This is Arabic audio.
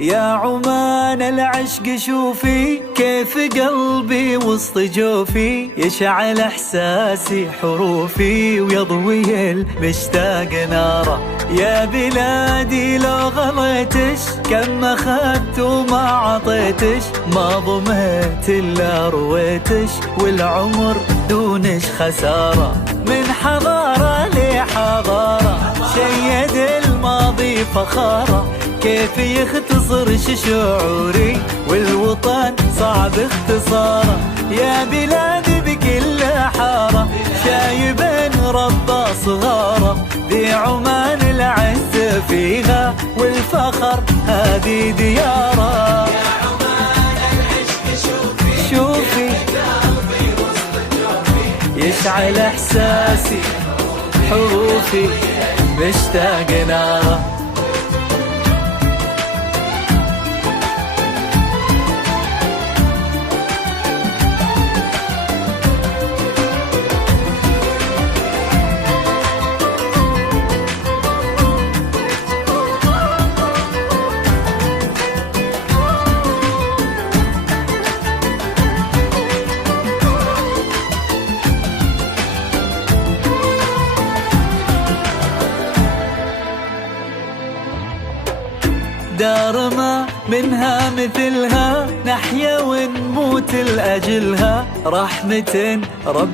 يا عمان العشق شوفي كيف قلبي وسط جوفي، يشعل احساسي حروفي ويضوي المشتاق ناره. يا بلادي لو غليتش كم اخذت وما عطيتش، ما ضميت الا رويتش والعمر دونش خساره. من حضاره لحضاره شيد الماضي فخاره، كيف يختصر شعوري والوطن صعب اختصاره. يا بلادي بكل حاره شايبين ربى صغاره، ذي عمان العز فيها والفخر هذه دياره. يا عمان العشق شوفي قلبي وسط جوفي، يشعل احساسي حروفي مشتاق ناره. دار ما منها مثلها، نحيا ونموت لأجلها، رحمة رب